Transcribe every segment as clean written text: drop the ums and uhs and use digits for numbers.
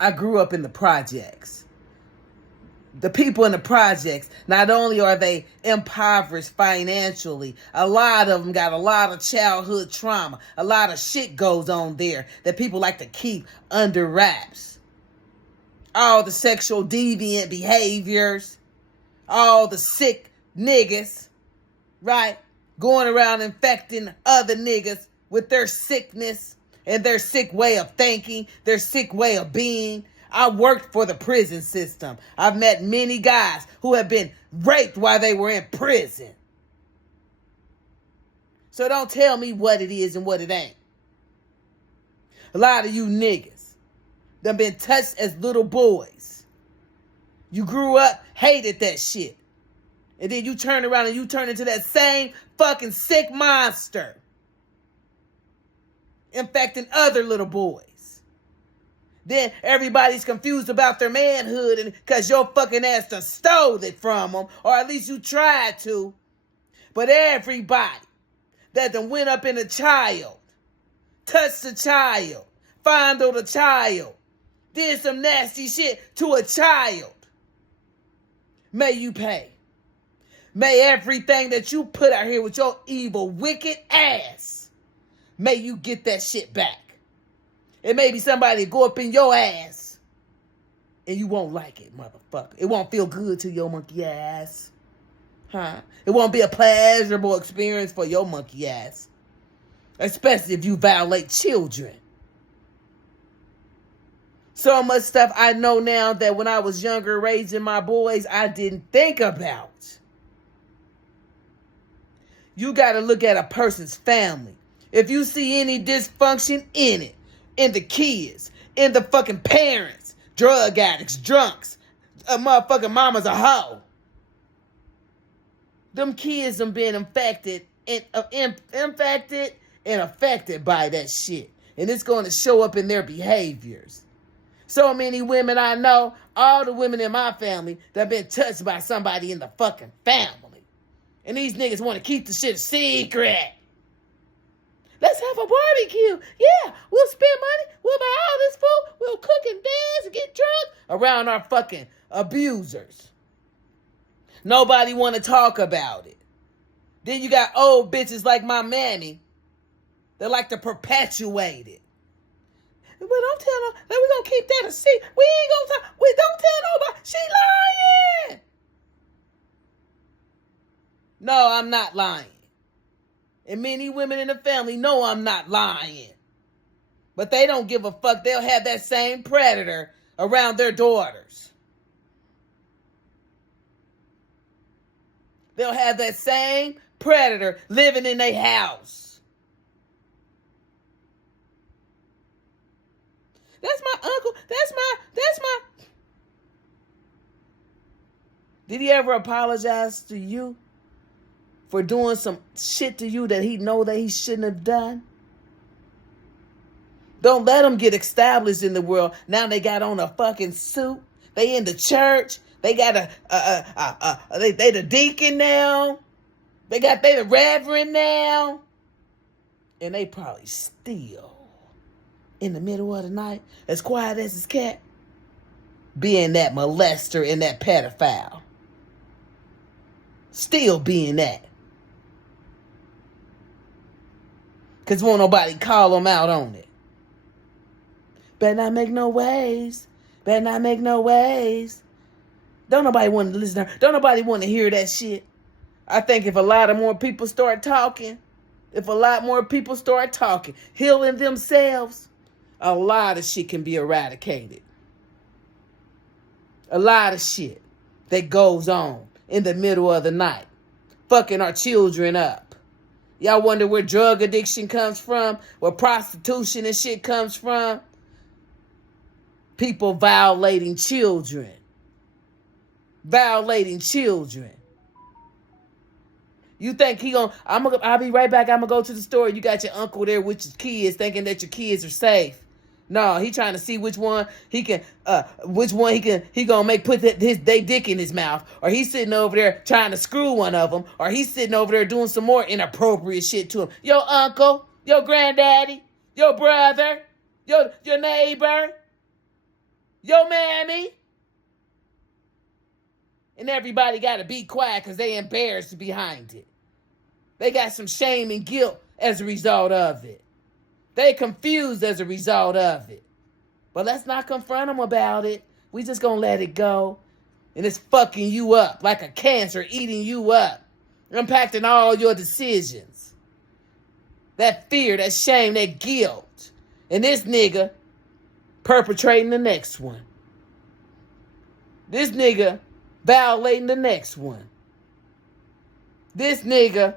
I grew up in the projects. The people in the projects, not only are they impoverished financially, a lot of them got a lot of childhood trauma. A lot of shit goes on there that people like to keep under wraps. All the sexual deviant behaviors, all the sick niggas, right? Going around infecting other niggas with their sickness and their sick way of thinking, their sick way of being. I worked for the prison system. I've met many guys who have been raped while they were in prison. So don't tell me what it is and what it ain't. A lot of you niggas done been touched as little boys. You grew up, hated that shit. And then you turn around and you turn into that same fucking sick monster. Infecting other little boys. Then everybody's confused about their manhood and because your fucking ass done stole it from them. Or at least you tried to. But everybody that done went up in a child, touched a child, fondled a child, did some nasty shit to a child, may you pay. May everything that you put out here with your evil, wicked ass, may you get that shit back. It may be somebody go up in your ass and you won't like it, motherfucker. It won't feel good to your monkey ass. Huh? It won't be a pleasurable experience for your monkey ass. Especially if you violate children. So much stuff I know now that when I was younger raising my boys, I didn't think about. You got to look at a person's family. If you see any dysfunction in it, in the kids, in the fucking parents, drug addicts, drunks, a motherfucking mama's a hoe. Them kids them being infected and affected by that shit. And it's going to show up in their behaviors. So many women I know, all the women in my family that been touched by somebody in the fucking family. And these niggas want to keep the shit a secret. Let's have a barbecue. Yeah, we'll spend money. We'll buy all this food. We'll cook and dance and get drunk around our fucking abusers. Nobody want to talk about it. Then you got old bitches like my mammy that like to perpetuate it. But don't tell no, that we gonna keep that a secret. We ain't gonna talk. We don't tell nobody. She lying. No, I'm not lying. And many women in the family know I'm not lying. But they don't give a fuck. They'll have that same predator around their daughters. They'll have that same predator living in their house. That's my uncle. That's my. Did he ever apologize to you for doing some shit to you that he know that he shouldn't have done? Don't let them get established in the world. Now they got on a fucking suit. They in the church. They got they the deacon now. They the reverend now. And they probably still in the middle of the night, as quiet as his cat, being that molester and that pedophile. Still being that. Because won't nobody call them out on it. Better not make no waves. Better not make no waves. Don't nobody want to listen to her. Don't nobody want to hear that shit. I think if a lot of more people start talking, healing themselves, a lot of shit can be eradicated. A lot of shit that goes on in the middle of the night, fucking our children up. Y'all wonder where drug addiction comes from, where prostitution and shit comes from? People violating children. You think I'll be right back, I'm gonna go to the store. You got your uncle there with your kids thinking that your kids are safe. No, he trying to see which one he gonna make put they dick in his mouth, or he's sitting over there trying to screw one of them, or he's sitting over there doing some more inappropriate shit to him. Your uncle, your granddaddy, your brother, your neighbor. Your mammy. And everybody got to be quiet because they embarrassed behind it. They got some shame and guilt as a result of it. They confused as a result of it. But let's not confront them about it. We just gonna let it go. And it's fucking you up like a cancer eating you up. Impacting all your decisions. That fear, that shame, that guilt. And this nigga perpetrating the next one. This nigga violating the next one. This nigga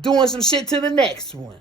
doing some shit to the next one.